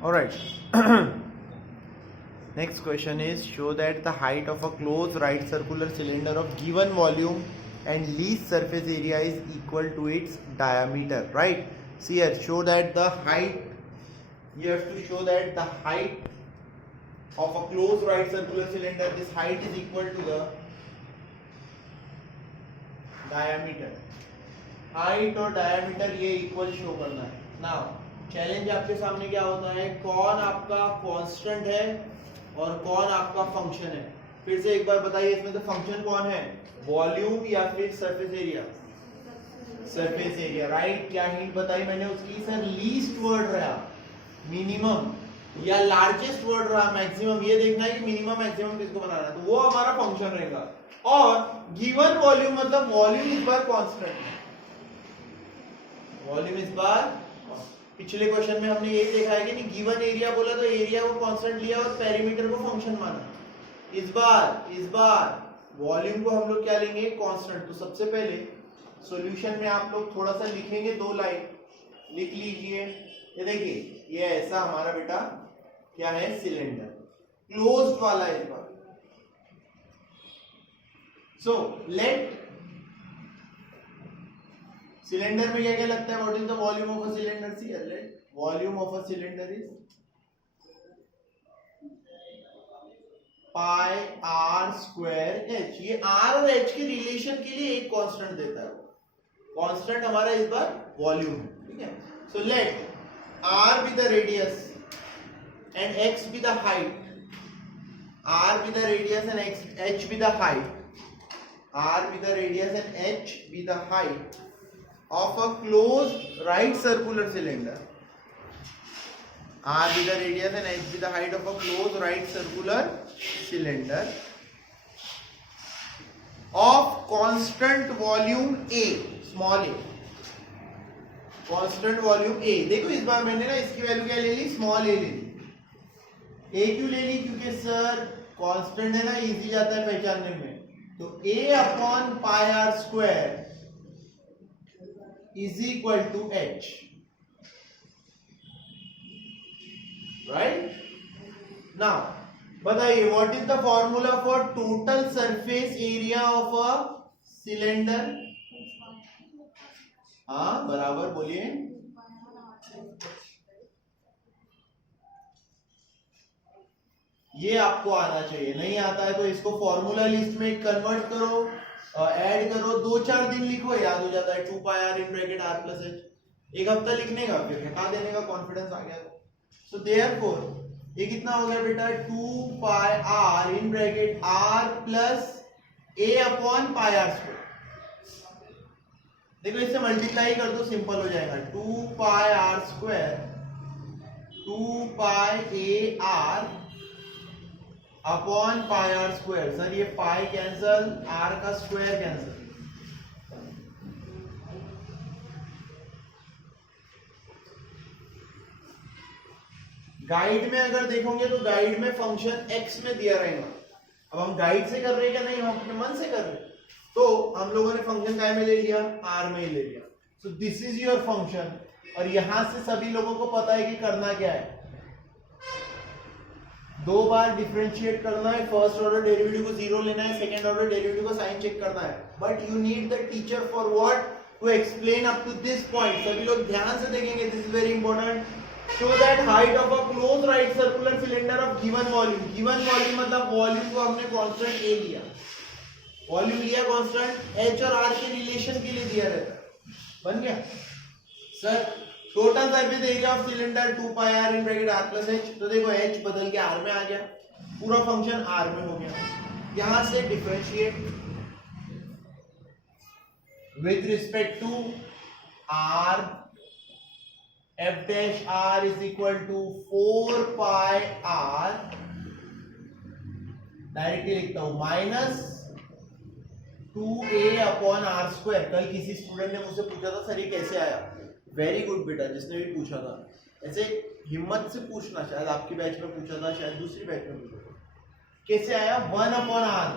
Alright. Next question is, show that the height of a closed right circular cylinder of given volume and least surface area is equal to its diameter. Right? See here, show that the height, you have to show that the height of a closed right circular cylinder, this height is equal to the diameter. Height और diameter ये equal show करना है. Now challenge आपके सामने क्या होता है, कौन आपका कांस्टेंट है और कौन आपका फंक्शन है. फिर से एक बार बताइए, इसमें तो फंक्शन कौन है, वॉल्यूम या फिर surface area. Surface area. Right. क्या हिंट बताई मैंने उसकी, सर लीस्ट वर्ड रहा, मिनिमम या लार्जेस्ट वर्ड रहा, मैक्सिमम. ये देखना है कि मिनिमम मैक्सिमम किसको बनाना है, तो वो हमारा फंक्शन रहेगा. और गिवन वॉल्यूम मतलब वॉल्यूम इस बार कांस्टेंट है. वॉल्यूम इस बार, पिछले क्वेश्चन में हमने यही देखा है कि नहीं, गिवन एरिया बोला तो एरिया को कांस्टेंट लिया और पेरीमीटर को फंक्शन माना. इस बार वॉल्यूम को हम लोग क्या लेंगे, कांस्टेंट. तो सबसे पहले सॉल्यूशन में आप लोग थोड़ा सा लिखेंगे, 2 लाइन लिख लीजिए. ये देखिए, ये ऐसा हमारा बेटा क्या है, सिलेंडर क्लोज्ड वाला है इस बार. सो लेट सिलेंडर में क्या क्या लगता है, what is the volume of a cylinder. See let volume of a cylinder is pi r square h. ये आर और एच के रिलेशन के लिए एक कांस्टेंट देता है. कांस्टेंट हमारा इस बार वॉल्यूम है. ठीक है. So let R be the radius and x be the height. R be the radius and H be the height. R be the radius and H be the height of a closed right circular cylinder. R be the radius and H be the height of a closed right circular cylinder of constant volume A, small a. Constant volume A. देखो इस बार मैंने ना इसकी value क्या ले ली, small a ले ली. A क्यों ले ली, क्योंकि सर कांस्टेंट है ना, इजी जाता है पहचानने में. तो a upon pi r square is equal to h. Right. Now बताइए, what is the formula for total surface area of a cylinder. हाँ बराबर बोलिए. ये आपको आना चाहिए. नहीं आता है तो इसको फॉर्मूला लिस्ट में कन्वर्ट करो, ऐड करो, 2-4 दिन लिखो, याद हो जाता है. 2 pi r in bracket r plus h. एक हफ्ता लिखने का, फिर हटा देने का, कॉन्फिडेंस आ गया. सो देयरफॉर ये कितना हो गया बेटा, 2 pi r in bracket r plus a upon pi r square. देखो इससे मल्टीप्लाई कर दो, सिंपल हो जाएगा. 2 pi r square 2 pi a r upon pi r square. Sir ये पाई कैंसल, आर का स्क्वायर कैंसल. गाइड में अगर देखोगे तो गाइड में फंक्शन x में दिया रहेगा. अब हम गाइड से कर रहे हैं क्या, नहीं, हम अपने मन से कर रहे हैं. तो हम लोगों ने फंक्शन काय में ले लिया, r में ही ले लिया. So this is your function. और यहां से सभी लोगों को पता है कि करना क्या है, 2 बार डिफरेंशिएट करना है. फर्स्ट ऑर्डर डेरिवेटिव को 0 लेना है, सेकंड ऑर्डर डेरिवेटिव को साइन चेक करना है. But you need the teacher for what, to explain up to this point. सभी लोग ध्यान से देखेंगे, this is very important. Show that height of a close right circular cylinder of given volume. Given volume मतलब volume को हमने constant a लिया, volume लिया कांस्टेंट, h और r के रिलेशन के लिए दिया रहता है. बन गया sir. Total surface area of cylinder 2 pi r in bracket r plus h. तो देखो h बदल के r में आ गया, पूरा फंक्शन r में हो गया. यहां से differentiate with respect to r, f dash r is equal to 4 पाई r. डायरेक्टली लिखता हूं, minus 2a upon r square. कल किसी स्टूडेंट ने मुझसे पूछा था, सर ये कैसे आया. वेरी गुड बेटा, जिसने भी पूछा था ऐसे हिम्मत से पूछना. शायद आपकी बैच में पूछा था, शायद दूसरी बैच में पूछा था. कैसे आया, 1 अपॉन आर,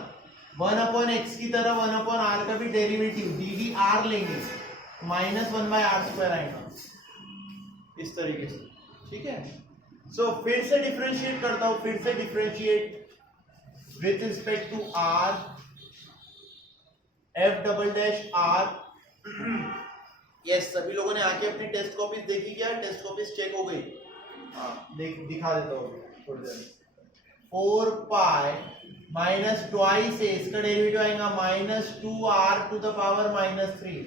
1 अपॉन एक्स की तरह 1 अपॉन आर का भी डेरिवेटिव डी डी आर लेंगे, -1/r² आएगा इस तरीके से. ठीक है. सो फिर से डिफरेंशिएट करता हूं, फिर से differentiate with respect to r, f double dash r. Yes, सभी लोगों ने आके अपनी टेस्ट कॉपीज देखी क्या? टेस्ट कॉपीज चेक हो गई? हाँ, दिखा देता हूँ थोड़ी देर। 4 पाई माइनस ट्वाइस ए, इसका डेरिवेटिव आएगा minus 2r to the power minus 3।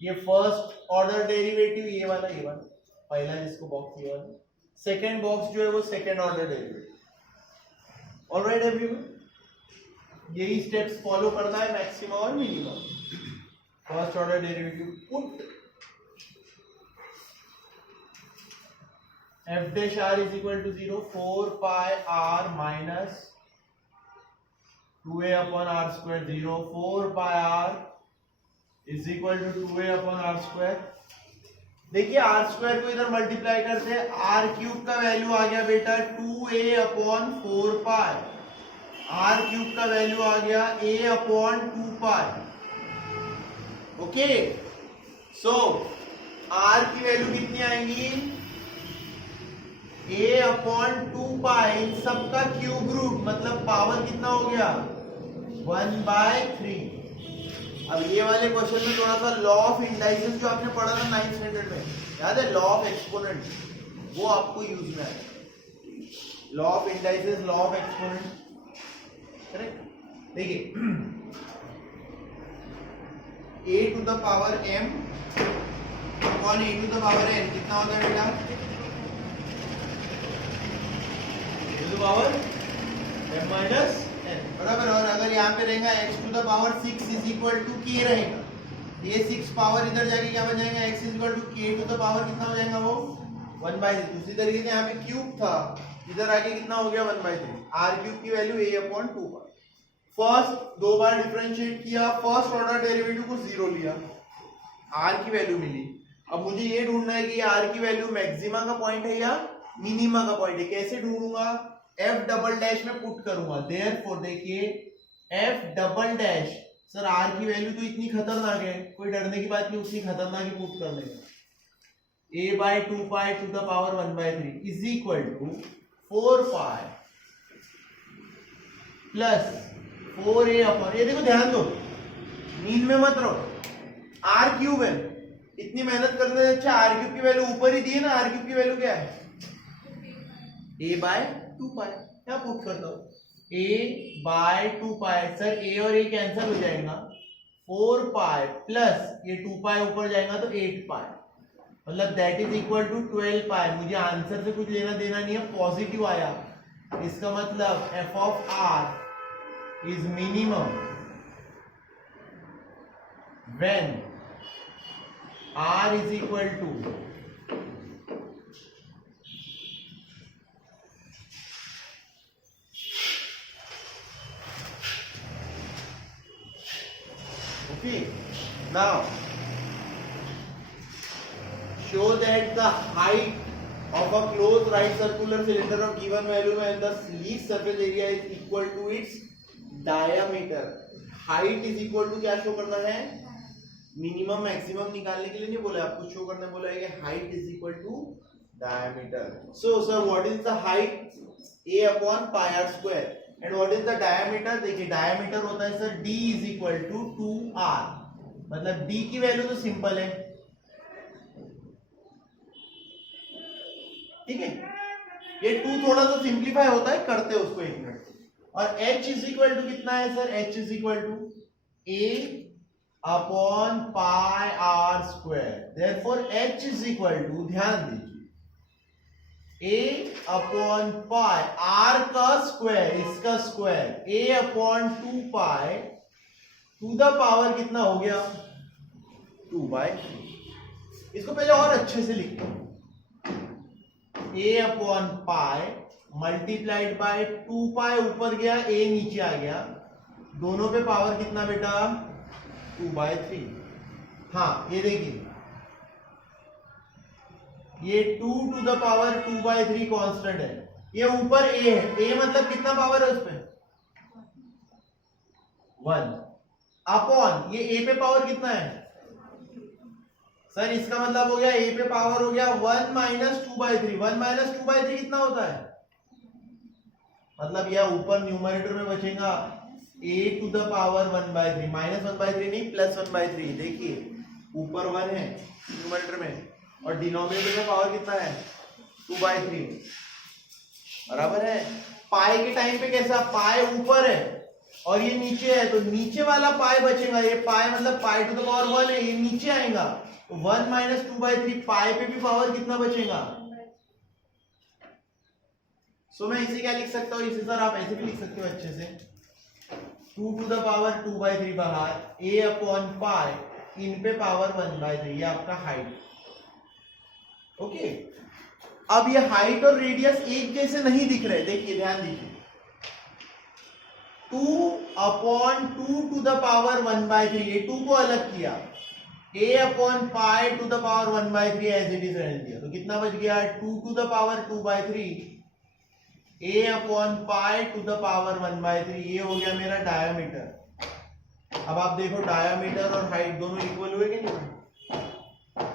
ये फर्स्ट ऑर्डर डेरिवेटिव, ये वाला पहला जिसको बॉक्स, ये वाला सेकेंड बॉक्स जो है वो second order derivative. Alright everyone, यही स्टेप्स फॉलो करना है मैक्सिमम और minimum. First order derivative put f dash r is equal to 0, 4 pi r minus 2a upon r square 0, 4 pi r is equal to 2a upon r square. देखिए r square को इधर multiply करते हैं, r cube का value आ गया बेटा 2a upon 4 pi, r cube का वैल्यू आ गया a upon 2 pi. Okay, so r की वैल्यू कितनी आएंगी? a अपॉन 2 पाई, इन सबका क्यूब रूट, मतलब पावर कितना हो गया? 1/3। अब ये वाले क्वेश्चन में थोड़ा सा लॉ ऑफ इंडाइसेस जो आपने पढ़ा था 9th स्टैंडर्ड में, याद है? लॉ ऑफ एक्सपोनेंट, वो आपको यूज में आएगा। Law of indices, law of exponent, correct? देखिए a to the power m upon a to the power n कितना होता है बेटा? a to the power m minus n, बराबर। और अगर यहाँ पे रहेगा x to the power 6 is equal to k रहेगा, ये 6 पावर इधर जाके क्या बन जाएगा? x is equal to k to the power कितना हो जाएगा? वो 1/3। दूसरी तरीके से यहाँ पे क्यूब था, इधर आके कितना हो गया? 1/3। r क्यूब की value a upon 2 pi. First दो बार डिफरेंशिएट किया, फर्स्ट ऑर्डर डेरिवेटिव को 0 लिया, r की वैल्यू मिली। अब मुझे ये ढूंढना है कि r की वैल्यू मैक्सिमा का पॉइंट है या मिनिमा का पॉइंट है। कैसे ढूंढूंगा? f डबल डैश में पुट करूंगा। देयरफॉर देखिए f double dash, sir r की वैल्यू तो इतनी खतरनाक है, कोई डरने की बात नहीं, उतनी खतरनाक ही पुट कर लेगा। a/2 pi to the power 1/3 is equal to 4 pi plus 4a upon, ये देखो ध्यान दो, नींद में मत रहो, r क्यूब है, इतनी मेहनत करने से अच्छा r क्यूब की वैल्यू ऊपर ही दी है ना। r क्यूब की वैल्यू क्या है? a/2 पाई। क्या पुट करता हूं? a/2 पाई, सर a और a कैंसिल हो जाएगा, 4 पाई प्लस ये 2 पाई ऊपर जाएगा तो 8 पाई, मतलब दैट इज इक्वल टू 12 पाई। मुझे आंसर से कुछ लेना देना नहीं है, पॉजिटिव आया, इसका मतलब f of r is minimum when r is equal to okay. Now show that the height of a closed right circular cylinder of given value and the least surface area is equal to its diameter. Height is equal to क्या show करना है? Minimum maximum निकालने के लिए नहीं बोला आपको, show करने बोला है कि height is equal to diameter. So sir what is the height? a upon pi r square. And what is the diameter? देखिए डायमीटर होता है sir d is equal to 2r, मतलब d की वैल्यू तो सिंपल है, ठीक है? ये 2 थोड़ा सा सिंप्लीफाई होता है, करते हैं उसको 1 मिनट। और h इज इक्वल टू कितना है sir? h is equal to a upon pi r square. Therefore h is equal to, ध्यान दीजिए, a अपॉन पाई, r का स्क्वायर, इसका square, a upon 2 pi to the power कितना हो गया? 2/3। इसको पहले और अच्छे से लिखते हैं, a upon pi multiplied by 2 पाई, ऊपर गया a नीचे आ गया, दोनों पे पावर कितना बेटा? 2/3। हाँ ये देखिए, ये 2 टू द पावर 2/3 कांस्टेंट है, ये ऊपर a है, a मतलब कितना पावर है उस पे? 1। अपॉन ये a पे पावर कितना है सर, इसका मतलब हो गया a पे पावर हो गया 1 माइनस 2/3। 1 माइनस 2/3 कितना होता है, मतलब यह ऊपर न्यूमरेटर में बचेगा a to the power 1/3, minus 1/3 नहीं प्लस 1/3। देखिए ऊपर 1 है न्यूमरेटर में और डिनोमिनेटर में पावर कितना है 2/3 बराबर है। पाई के टाइम पे कैसा, पाई ऊपर है और ये नीचे है, तो नीचे वाला पाई बचेगा, ये पाई मतलब पाई टू द पावर 1 है, ये नीचे आएगा, तो 1 माइनस 2/3 पाई पे भी पावर कितना बचेगा। सो मैं इसे क्या लिख सकता हूँ, इसे सर आप ऐसे भी लिख सकते हो अच्छे से, 2 टू द पावर 2/3 बाहर, a अपॉन पाई इन पे पावर 1/3, ये आपका हाइट। ओके अब ये हाइट और रेडियस एक जैसे नहीं दिख रहे, देखिए ध्यान दीजिए, 2 अपॉन 2 टू द पावर 1/3, ये 2 को अलग किया, a upon pi to the power 1/3 as it is रहने दिया, तो कितना बच गया 2 to the power 2/3 a upon pi to the power 1/3, ये हो गया मेरा डायमीटर। अब आप देखो डायमीटर और हाइट दोनों इक्वल हुए कि नहीं,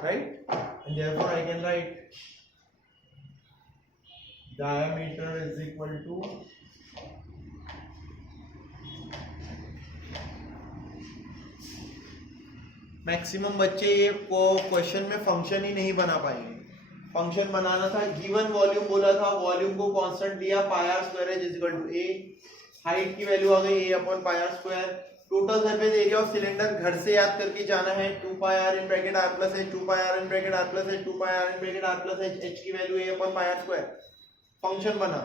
right, and therefore I can write diameter is equal to maximum बच्चे ये क्वेश्चन में फंक्शन ही नहीं बना पाएंगे। फंक्शन बनाना था, गिवन वॉल्यूम बोला था, वॉल्यूम को कांस्टेंट दिया, pi r square is equal to a, height की वैल्यू आ गई a upon pi r square, total surface area of cylinder घर से याद करके जाना है 2 pi r in bracket r plus h, 2 pi r in bracket r plus h, 2 pi r in bracket r plus h, h की value a upon pi r square. Function बना,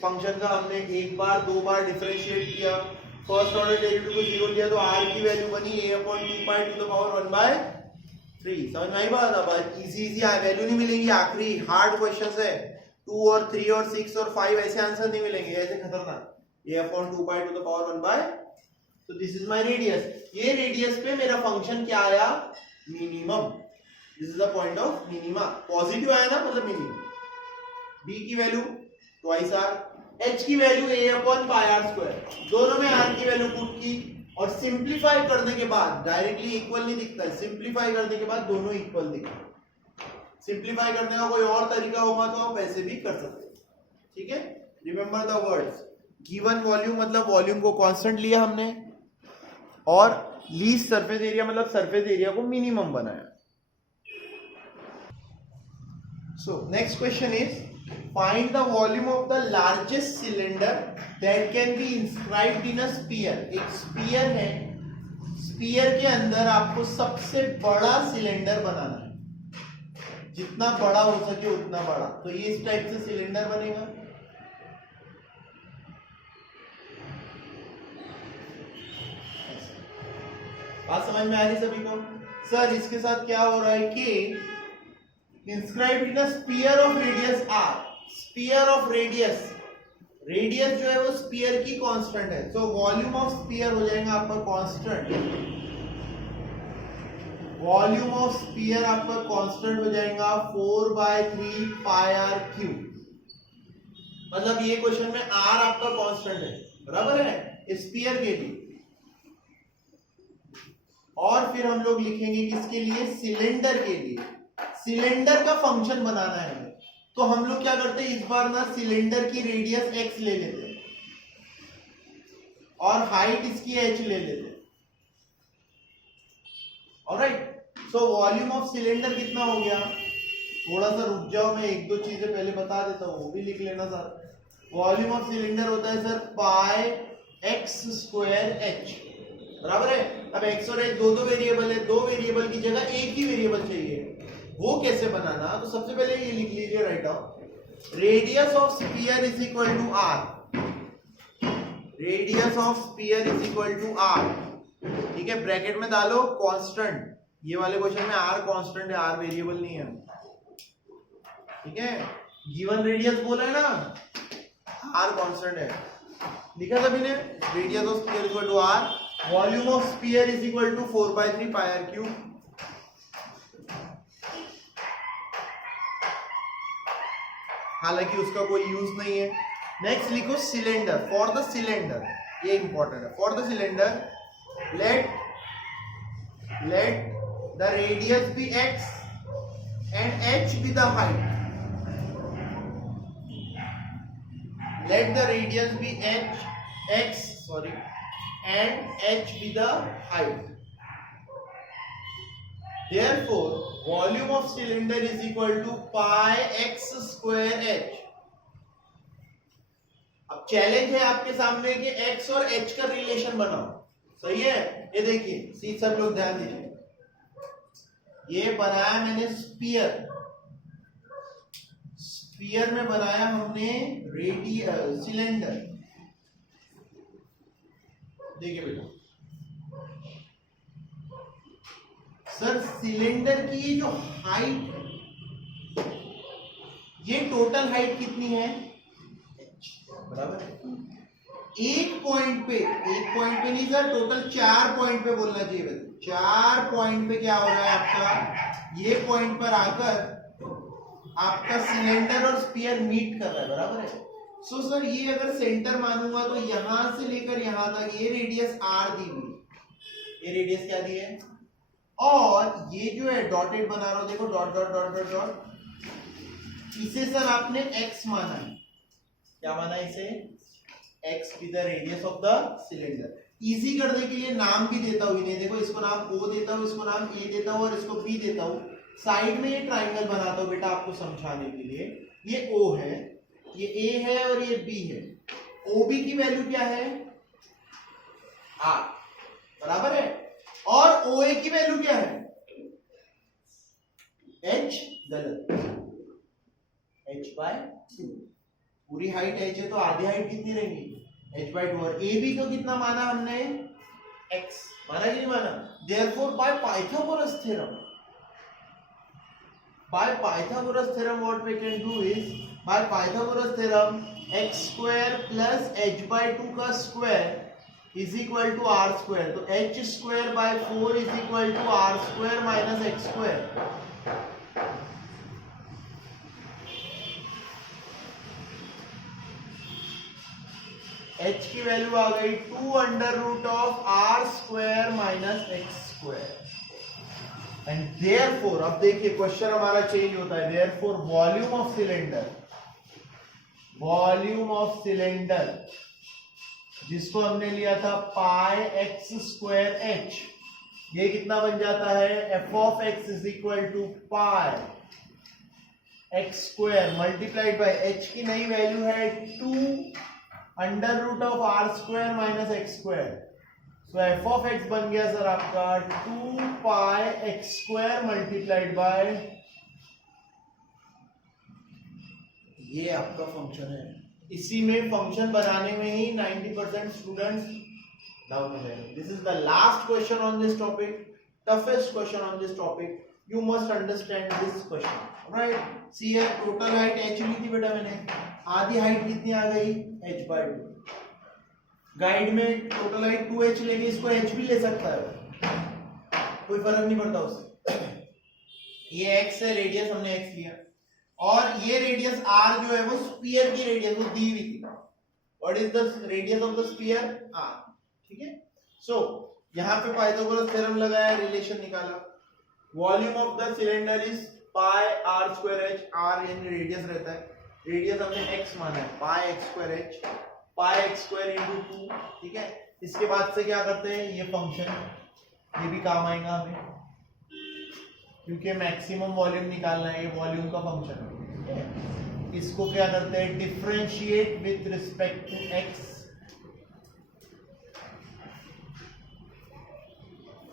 function का हमने एक बार दो बार डिफरेंशिएट किया, first order derivative को zero लिया तो r की वैल्यू बनी a upon 2 pi to the power 1/3। समझ में आई बात। अब इजी वैल्यू नहीं मिलेंगी, आखिरी हार्ड क्वेश्चंस है, 2 और 3 और 6 और 5 ऐसे आंसर नहीं मिलेंगे, ऐसे खतरनाक, a upon 2 pi to the power 1/, तो दिस इज माय रेडियस। ये रेडियस पे मेरा फंक्शन क्या आया, minimum, this is the point of minima, positive आया ना मतलब मिनिमम। b की वैल्यू ट्वाइस r, h की value a upon pi r square, दोनों में r की वैल्यू पुट की और सिंप्लीफाई करने के बाद, डायरेक्टली इक्वल नहीं दिखता है, सिंप्लीफाई करने के बाद दोनों इक्वल दिखते। सिंप्लीफाई करने का कोई और तरीका होगा तो आप ऐसे भी कर सकते हैं, ठीक है। Remember the words, given volume मतलब वॉल्यूम को कांस्टेंट लिया हमने और लीस्ट सरफेस एरिया मतलब सरफेस एरिया को मिनिमम बनाया। So next question is find the volume of the largest cylinder that can be inscribed in a sphere। एक spear है, स्पीयर के अंदर आपको सबसे बड़ा सिलेंडर बनाना है, जितना बड़ा हो सके उतना बड़ा, तो ये इस टाइप से सिलेंडर बनेगा। बात समझ में आ रही सभी को। सर इसके साथ क्या हो रहा है कि inscribed in a sphere of radius r, sphere of radius, radius जो है वो स्पीयर की कांस्टेंट है, तो वॉल्यूम ऑफ स्पीयर हो जाएगा आपका कांस्टेंट, वॉल्यूम ऑफ स्पीयर आपका कांस्टेंट हो जाएगा 4/3 पाई आर क्यूब। मतलब ये क्वेश्चन में r आपका कांस्टेंट है, बराबर है स्पीयर के लिए। और फिर हम लोग लिखेंगे किसके लिए, सिलेंडर के लिए, सिलेंडर का फंक्शन बनाना है। तो हम लोग क्या करते हैं, इस बार ना सिलेंडर की रेडियस x ले लेते हैं और हाइट इसकी h ले लेते हैं। Alright, so volume of cylinder कितना हो गया, थोड़ा सा रुक जाओ, मैं एक दो चीजें पहले बता देता हूं, वो भी लिख लेना सर। वॉल्यूम ऑफ सिलेंडर होता है सर पाई x स्क्वायर h, बराबर है। अब x और h दो वेरिएबल है, दो वेरिएबल की जगह एक ही वेरिएबल चाहिए, वो कैसे बनाना, तो सबसे पहले ये लिख लीजिए, write down, radius of sphere is equal to r, radius of sphere is equal to r, ठीक है, ब्रैकेट में डालो कांस्टेंट, ये वाले क्वेश्चन में r कांस्टेंट है, r वेरिएबल नहीं है, ठीक है। गिवन रेडियस बोला है ना, r कांस्टेंट है, लिखा सभी ने, radius of sphere is equal to r, volume of sphere is equal to 4/3 pi r cube. हालांकि उसका कोई यूज नहीं है। नेक्स्ट लिखो सिलेंडर, फॉर द सिलेंडर, ये इंपॉर्टेंट है, for the cylinder let let the radius be x and h be the height. Let the radius be x and h be the height. Therefore, volume of cylinder is equal to pi x square h. अब challenge है आपके सामने कि x और h का relation बनाओ. सही है? ये देखिए, सी सब लोग ध्यान दीजिए. ये बनाया मैंने स्फीयर. स्फीयर में बनाया हमने सिलेंडर. देखिए बेटा, सर सिलेंडर की जो हाइट है, ये टोटल हाइट कितनी है? बराबर है. एक पॉइंट पे नहीं सर, टोटल 4 पॉइंट पे बोलना चाहिए. 4 पॉइंट पे क्या हो रहा है आपका? ये पॉइंट पर आकर आपका सिलेंडर और स्फीयर मीट कर रहा है. बराबर है. सो सर ये अगर सेंटर मानूंगा तो यहां से लेकर यहां तक ये रेडियस r दी हुई. ये रेडियस क्या दी है? और ये जो है डॉटेड बना रहा हूं, देखो dot dot dot dot dot, इसे सर आपने x माना है. क्या माना इसे? x की the radius of the cylinder. Easy करने के लिए नाम भी देता हूं. नहीं देखो, इसको नाम O देता हूं, इसको नाम A देता हूं और इसको B देता हूं. साइड में ये ट्राइंगल बनाता हूं बेटा आपको समझाने के लिए. ये O है, ये A है और ये B है. OB की वैल्यू क्या है? R. बराबर है. और OA की वैल्यू क्या है? H. गलत. h/2. पूरी हाइट h है तो आधी हाइट कितनी रहेगी? h/2. और AB को कितना माना हमने? x. माना कि नहीं माना? Therefore by Pythagoras theorem, what we can do is, by Pythagoras theorem, x square plus h/2 का square is equal to r square. तो h square by 4 is equal to r square minus x square. h की value आ गई 2 under root of r square minus x square. And therefore, अब देखिए question हमारा change होता है. Therefore volume of cylinder जिसको हमने लिया था पाई एक्स स्क्वायर h, ये कितना बन जाता है? f of x is equal to pi x square multiplied by h की नई वैल्यू है 2 under root of r square minus x square. So f of x बन गया सर आपका 2 pi x square multiplied by, ये आपका फंक्शन है. इसी में फंक्शन बनाने में ही 90% स्टूडेंट्स डाउट हो जाएंगे. This is the last question on this topic, toughest question on this topic. You must understand this question, right? See here, total height h ली थी बेटा मैंने. आधी हाइट कितनी आ गई? h/2. गाइड में टोटल हाइट 2h लेके इसको h भी ले सकता है, कोई फर्क नहीं पड़ता उससे. ये x है, रेडियस हमने x लिया, और ये रेडियस r जो है वो स्फीयर की रेडियस वो दी हुई थी. What is the radius of the sphere? r. ठीक है. सो यहाँ पे पाइथागोरस थ्योरम लगाया, रिलेशन निकाला. Volume of the cylinder is pi r square h. r यानी रेडियस रहता है, रेडियस हमने x माना है, पाई x स्क्वायर h, पाई x स्क्वायर इनटू 2. ठीक है. इसके बाद से क्या करते हैं? ये फंक्शन, ये भी काम आएगा हमें, क्योंकि मैक्सिमम वॉल्यूम निकालना है, ये वॉल्यूम का फंक्शन है. इसको क्या करते हैं? Differentiate with respect to x.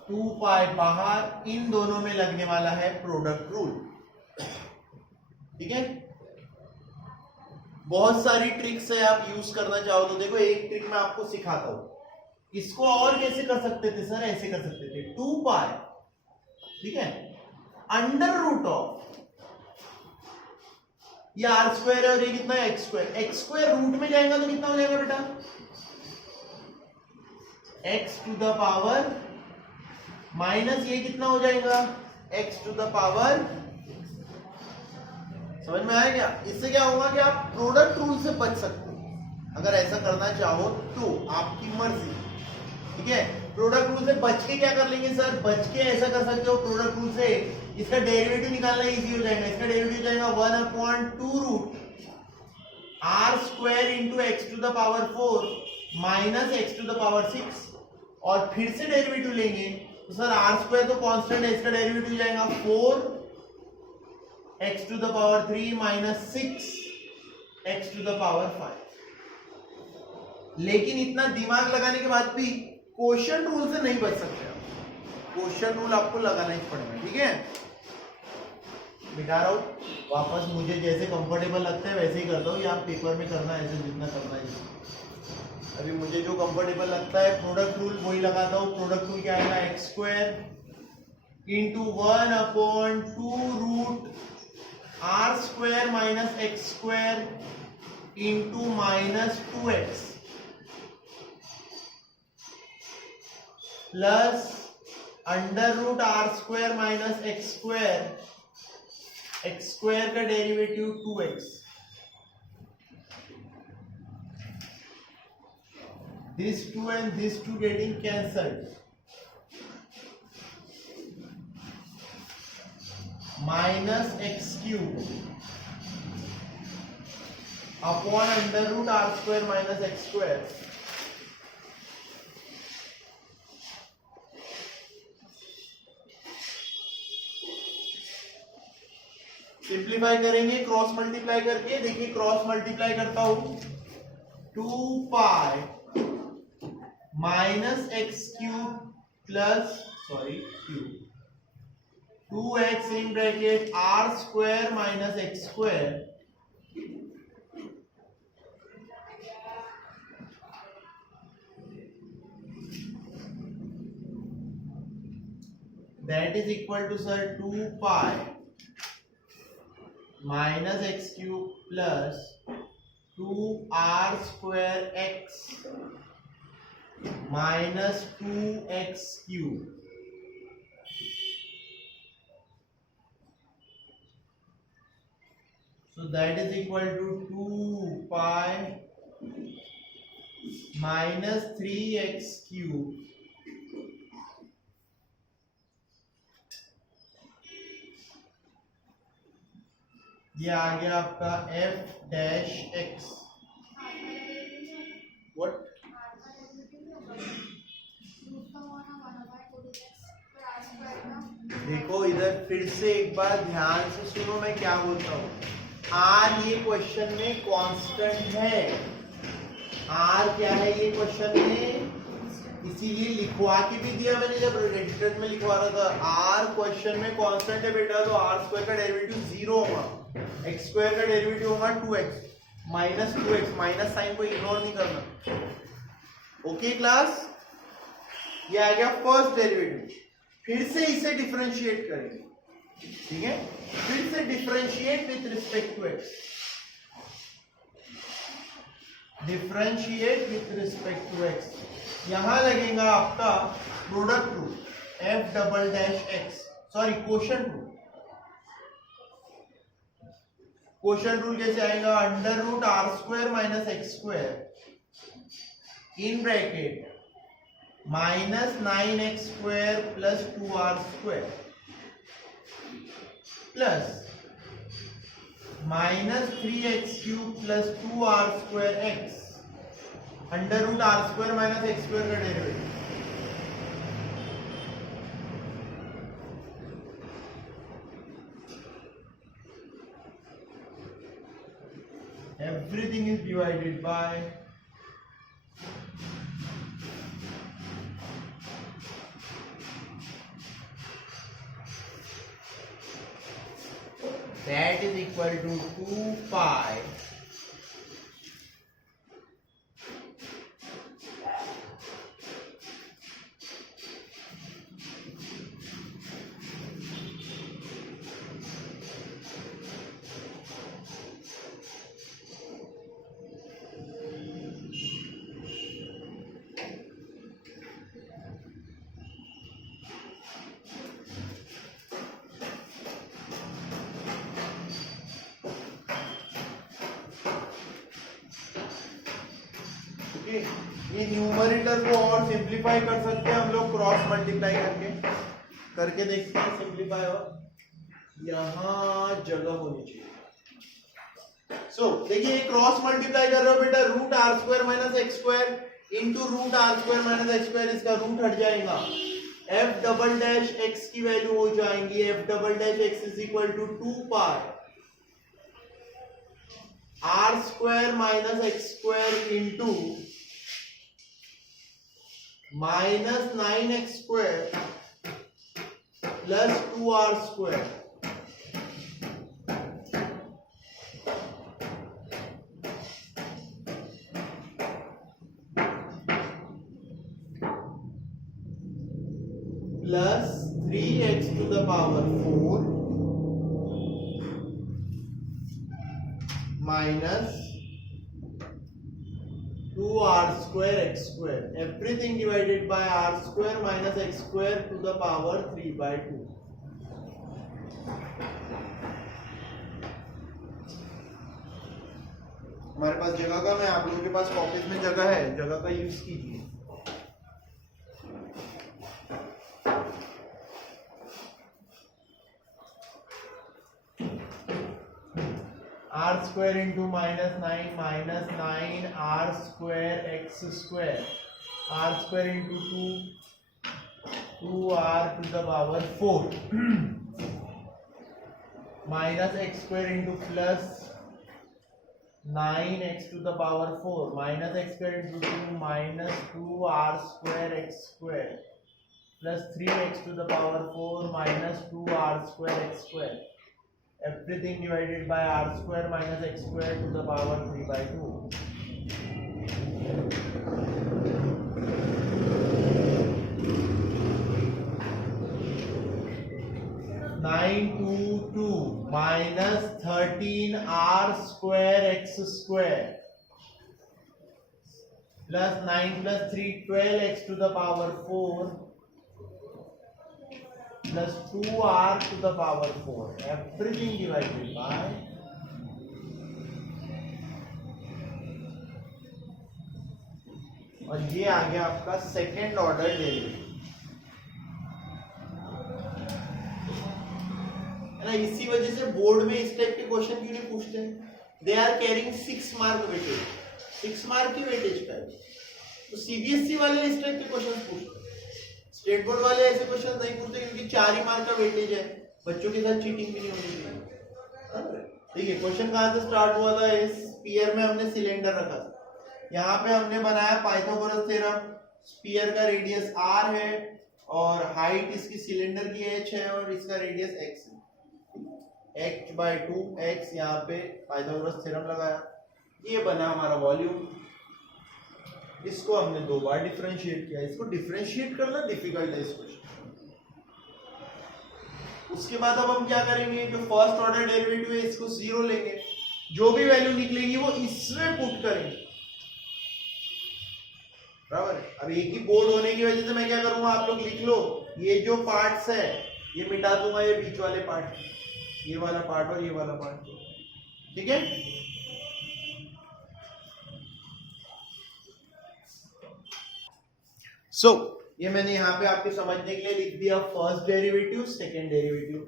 2 pi बाहर, इन दोनों में लगने वाला है प्रोडक्ट रूल. ठीक है. बहुत सारी ट्रिक्स है, आप यूज करना चाहो तो देखो, एक ट्रिक मैं आपको सिखाता हूं. इसको और कैसे कर सकते थे सर? ऐसे कर सकते थे 2 पाई, ठीक है, अंडर रूट ऑफ, ये आर स्क्वायर है और ये कितना है? X square. X square root में जाएगा तो कितना हो जाएगा बेटा? X to the power minus ये कितना हो जाएगा? X to the power. समझ में आया क्या? इससे क्या होगा कि आप प्रोडक्ट रूल से बच सकते हो. अगर ऐसा करना चाहो तो आपकी मर्जी. ठीक है। प्रोडक्ट रूल से बच के क्या कर लेंगे सर, बच के ऐसा कर सकते हो, प्रोडक्ट रूल से इसका डेरिवेटिव निकालना इजी हो जाएगा। इसका डेरिवेटिव हो जाएगा 1/2 root r square into x to the power 4 minus x to the power 6, और फिर से डेरिवेटिव लेंगे तो सर आर स्क्वायर तो कांस्टेंट है, इसका डेरिवेटिव हो जाएगा 4 x to the power 3 minus 6 x to the power 5। लेकिन इतना दिमाग लगाने के बाद भी क्वोशिएंट रूल से नहीं बच सकते आप, क्वोशिएंट रूल आपको लगाना ही पड़ेगा। ठीक है, मिटा रहा हूं वापस, मुझे जैसे कंफर्टेबल लगता है वैसे ही करता हूँ, या आप पेपर में करना ऐसे जितना करना है। अभी मुझे जो कंफर्टेबल लगता है प्रोडक्ट रूल वही लगाता हूँ। प्रोडक्ट रूल क्या आएगा, x square into 1/2 root r square minus x square into minus 2x plus under root r square minus x square का derivative 2x। This 2 and this 2 getting cancelled, minus x cube upon under root r square minus x square simplify करेंगे cross multiply करके। देखिए cross multiply करता हूं, 2 pi minus x cube plus cube 2x in bracket r square minus x square that is equal to sir 2 pi minus x cube plus 2r square x minus 2x cube. So that is equal to 2 pi minus 3x cube ये आ गया आपका f dash x। What? देखो इधर फिर से एक बार ध्यान से सुनो मैं क्या बोलता हूँ। आर ये क्वेश्चन में कांस्टेंट है, आर क्या है ये क्वेश्चन में, इसीलिए लिखवा के भी दिया मैंने जब रेडिटर में लिखवा रहा था। आर क्वेश्चन में कांस्टेंट है बेटा, तो आर स्क्वायर का डेरिवेटिव 0 होगा, एक्स स्क्वायर का डेरिवेटिव होगा 2x minus 2x, minus sine को इग्नोर नहीं करना। ओके क्लास, ये आ गया फर्स्ट डेरिवेटिव। फिर से इसे डिफरेंशिएट करेंगे, ठीक है, फिर से differentiate with respect to x, differentiate with respect to x। यहां लगेगा आपका product rule f double dash x, sorry quotient rule. Quotient rule कैसे आएगा, under root r square minus x square in bracket minus 9x square plus 2r square plus minus 3x cube plus 2r square x under root r square minus x square का derivative. Everything is divided by that is equal to 2 pi okay, ये numerator को और simplify कर सकते हैं हम लोग cross multiply करके देखते हैं सिंप्लीफाई। और यहाँ जगह होनी चाहिए। सो देखिए क्रॉस मल्टीप्लाई कर रहे हो बेटा, root r square minus x square into root r square minus x square, इसका रूट हट जाएगा। एफ डबल डैश एक्स की वैल्यू हो जाएंगी f double dash x is equal to 2 pi r square minus x square into minus 9x square plus 2r square. Plus 3x to the power 4 minus 2r square x square, everything divided by r square minus x square to the power 3/2। हमारे पास जगह कम है, आप लोगों के पास copies में जगह है, जगह का यूज कीजिए। r square into minus 9 r square x square, r square into 2r to the power 4 minus x square into plus 9x to the power 4 minus x square into 2 minus 2r square x square plus 3x to the power 4 minus 2r square x square, everything divided by r square minus x square to the power 3/2। 922 minus 13r square x square plus 9 plus 3 12x to the power 4 plus 2r to the power 4, everything divided by और ये आ गया आपका second order derivative है ना। इसी वजह से board में इस टाइप के क्वेश्चन क्यों नहीं पूछते हैं, they are carrying 6 mark weightage, 6 mark की वेटेज का है। तो सीबीएसई वाले इस टाइप के क्वेश्चन पूछते हैं, स्टेट बोर्ड वाले ऐसे क्वेश्चन नहीं पूछते क्योंकि 4 ही मार्क का वेटेज है, बच्चों के साथ चीटिंग भी नहीं होनी चाहिए। देखिए क्वेश्चन कहाँ से स्टार्ट हुआ था, इस स्फीयर में हमने सिलेंडर रखा था, यहाँ पे हमने बनाया पाइथागोरस थ्योरम, स्फीयर का रेडियस r है और हाइट इसकी सिलेंडर की h है और इसका रेडियस x है, h/2x, यहाँ पे पाइथागोरस थ्योरम लगाया, ये बना हमारा वॉल्यूम। इसको हमने 2 बार डिफरेंशिएट किया, इसको डिफरेंशिएट करना डिफिकल्ट है इस क्वेश्चन। उसके बाद अब हम क्या करेंगे, जो फर्स्ट ऑर्डर डेरिवेटिव है इसको 0 लेंगे, जो भी वैल्यू निकलेगी वो इसमें पुट करेंगे, बराबर। अब एक ही बोर्ड होने की वजह से मैं क्या करूंगा, आप लोग लिख लो, ये जो पार्ट्स है ये मिटा दूंगा, ये बीच वाले पार्ट, ये वाला पार्ट और ये वाला पार्ट, ठीक है। ये मैंने यहाँ पे आपके समझने के लिए लिख दिया फर्स्ट डेरिवेटिव, सेकेंड डेरिवेटिव।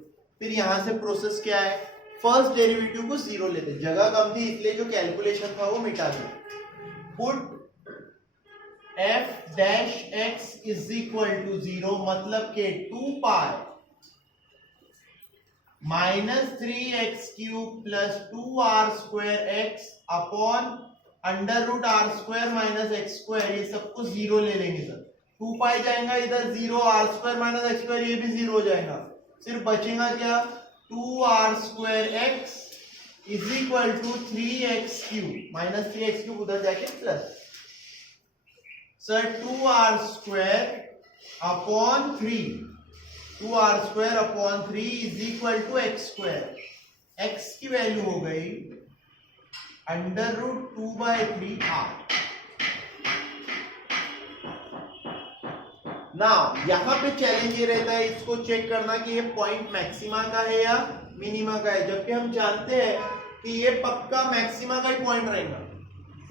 फिर यहाँ से प्रोसेस क्या है, फर्स्ट डेरिवेटिव को 0 लेते, जगह कम थी इसलिए जो कैलकुलेशन था वो मिटा दिया। Put f dash x is equal to 0, मतलब के 2 pi minus 3x cube plus 2r square x upon under root r square minus x square, ये सबको 0 ले लेंगे सर। 2 पाई जाएगा इधर 0, r square minus x square ये भी 0 हो जाएगा, सिर्फ बचेगा क्या, 2r square x is equal to 3x cube minus 3x cube उधर जाके plus sir 2r square upon 3, 2r square upon 3 is equal to x square, x की वैल्यू हो गई अंडर रूट 2/3r। ना यहां पे चैलेंज ये रहता है इसको चेक करना कि ये पॉइंट मैक्सिमा का है या मिनिमा का है, जबकि हम जानते हैं कि ये पक्का मैक्सिमा का ही पॉइंट रहेगा।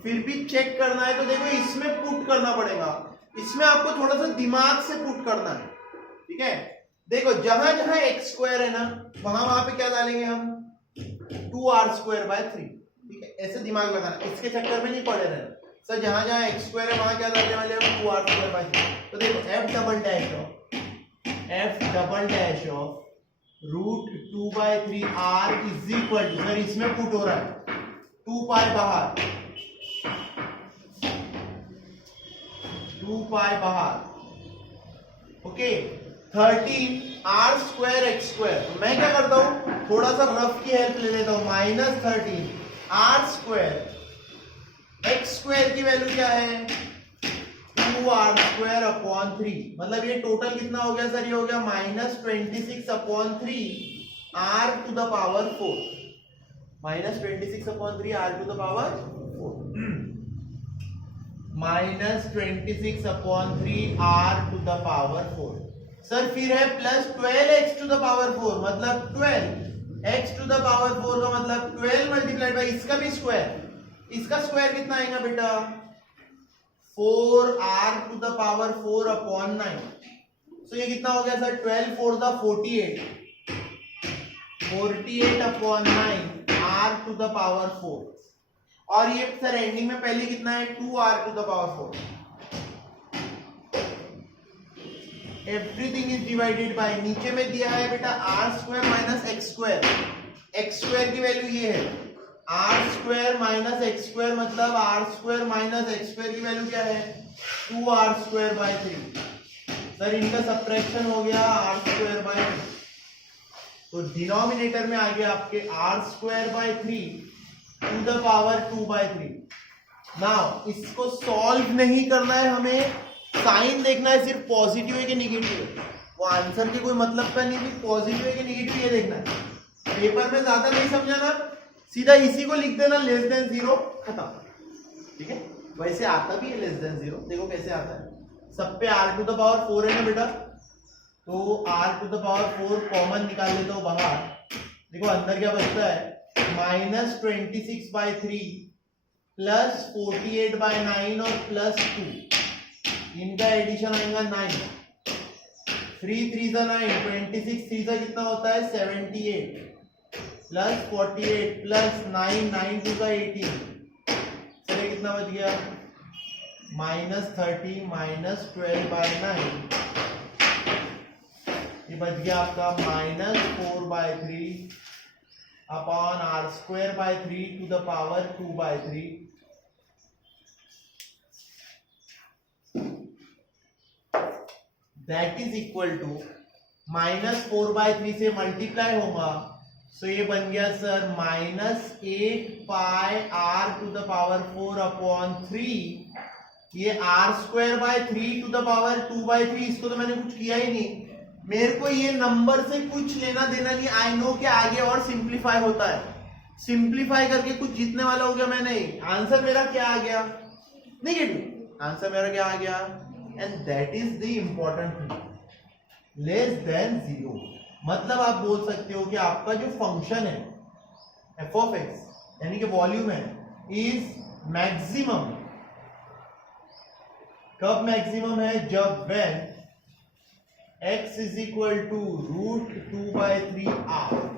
फिर भी चेक करना है तो देखो इसमें पुट करना पड़ेगा, इसमें आपको थोड़ा सा दिमाग से पुट करना है, ठीक है। देखो जहां जहां एक्स स्क्वायर है ना वहां पे क्या डालेंगे हम 2r² 3, ठीक है। ऐसे दिमाग लगाना, इसके चक्कर में नहीं पड़े रहना सर, जहां जहां एक्स स्क्वायर है वहां क्या डालने वाले हम 2r² 3। तो देखो f double dash of root 2/3 r is equal to, sir इसमें पुट हो रहा है 2 पाई बाहर, 2 पाई बाहर, ओके 13r² x²। मैं क्या करता हूं थोड़ा सा रफ की हेल्प ले लेता हूं, -13r² x² की वैल्यू क्या है 2r² 3, मतलब ये टोटल कितना हो गया सर, ये हो गया -26/3 r to the power 4, -26/3 r to the power 4, -26/3 r to the power 4। Sir फिर है +12x टू द पावर 4, मतलब 12x टू द पावर 4 का मतलब 12 मल्टीप्लाइड बाई इसका भी स्क्वायर, इसका स्क्वायर कितना आएगा बेटा 4r टू द पावर 4/9। सो ये कितना हो गया सर 12 4 द 48, 48/9 r टू द पावर 4। और ये सर एंडिंग में पहले कितना है 2r to the power 4। Everything is divided by, नीचे में दिया है बेटा r² - x², x² की वैल्यू ये है r² - x² मतलब r² - x² की वैल्यू क्या है 2r² 3। सर इनका सब्ट्रैक्शन हो गया r² 3, तो डिनोमिनेटर में आ गया आपके r² 3 to the power 2/3। Now इसको सॉल्व नहीं करना है हमें, साइन देखना है सिर्फ पॉजिटिव है कि नेगेटिव है, वो आंसर के कोई मतलब का नहीं, पॉजिटिव है कि नेगेटिव ये देखना है। पेपर में ज्यादा नहीं समझाना, सीधा इसी को लिख देना <0 खत्म, ठीक है। वैसे आता भी है <0, देखो कैसे आता है, सब पे r टू द पावर 4 है ना बेटा, तो r to the power 4 common निकाल लेता हूं बाहर, देखो अंदर क्या बचता है -26/3 प्लस 48/9 और +2, इनका एडिशन आएगा 9, 3 3 9, 26 3 कितना होता है 78 प्लस 48 प्लस 9 9 2 का 18, चलिए कितना बच गया -30 -12/9, ये बच गया आपका -4/3 upon r² 3 to the power 2/3। That is equal to -4/3 से मल्टीप्लाई होगा, सो ये बन गया sir -8 pi r to the power 4/3, ये r² 3 टू द पावर 2/3, इसको तो मैंने कुछ किया ही नहीं, मेरे को ये नंबर से कुछ लेना देना नहीं। आई नो कि आगे और सिंप्लीफाई होता है, सिंप्लीफाई करके कुछ जीतने वाला हो गया मैं नहीं। आंसर मेरा क्या आ गया नेगेटिव, आंसर मेरा क्या आ गया, and that is the important thing, less than 0। मतलब आप बोल सकते हो कि आपका जो फंक्शन है f ऑफ x यानी कि वॉल्यूम है इज मैक्सिमम, कब मैक्सिमम है, जब when x is equal to √2/3r।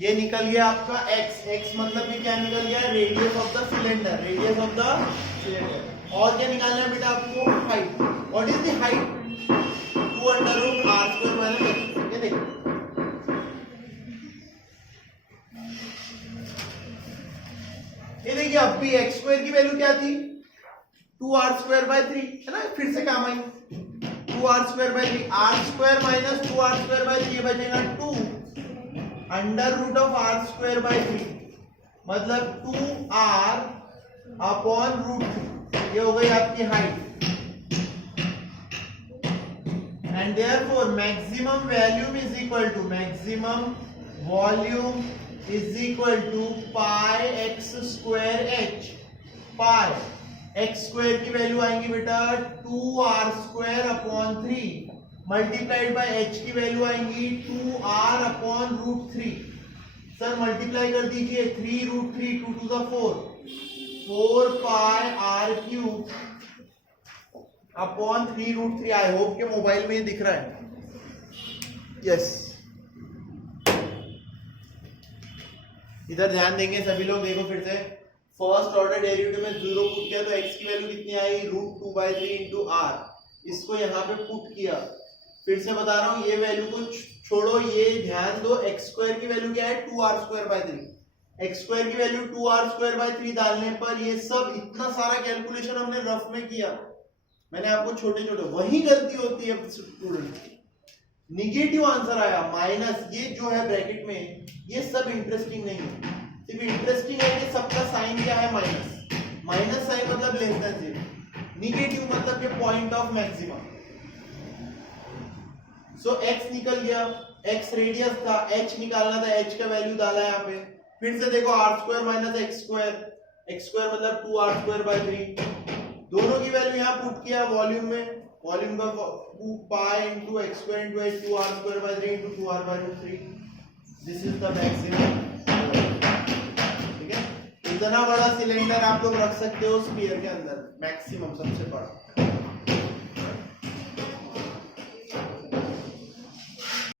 ये निकल गया आपका x, x मतलब ये क्या निकल गया radius of the cylinder, radius of the cylinder. और क्या निकालना है बेटा आपको height, what is the height 2√r², ये देखो ये देखिए अब भी x² की वैल्यू क्या थी 2r² 3 है ना, फिर से काम आई 2r² 3, r² - 2r² ये बचेगा 2 √r² 3, मतलब 2r अपॉन √3, ये हो गई आपकी height. And therefore maximum volume is equal to, maximum volume is equal to pi x² h, pi x square की वैल्यू आएंगी बेटा 2r² मल्टीप्लाइड बाय h की वैल्यू आएंगी 2r/√3। सर मल्टीप्लाई कर दीजिए 3√3 2 to the 4 4πr³/3√3। I hope के mobile में ये दिख रहा है। यस इधर ध्यान देंगे सभी लोग, देखो फिर से फर्स्ट ऑर्डर डेरिवेटिव में 0 पुट किया तो x की वैल्यू कितनी आई √2/3 इंटू r। इसको यहाँ पे पुट किया, फिर से बता रहा हूँ ये वैल्यू को छोड़ो, ये ध्यान दो x स्क्वायर की वैल्यू क्या है 2r²/3। x स्क्वायर की वैल्यू 2r²/3 डालने पर ये सब इतना सारा कैलकुलेशन हमने रफ में किया, मैंने आपको छोटे छोटे, वही गलती होती है स्टूडेंट, निगेटिव आंसर आया माइनस, ये जो है ब्रैकेट में ये सब इंटरेस्टिंग नहीं है, सिर्फ इंटरेस्टिंग है कि सबका साइन क्या है माइनस, माइनस साइन मतलब लेस देन 0, निगेटिव मतलब ये point of maximum. So x निकल गया, x रेडियस था, h निकालना था, h का वैल्यू डाला यहाँ पे, फिर से देखो r² माइनस x² मतलब 2r²/3, दोनों की वैल्यू यहाँ पुट किया वॉल्यूम में, वॉल्यूम का 2π into x² into h 2r²/3 into 2r/√3। This is the maximum. ठीक है, इतना बड़ा सिलेंडर आप लोग रख सकते हो स्फीयर के अंदर, मैक्सिमम सबसे बड़ा।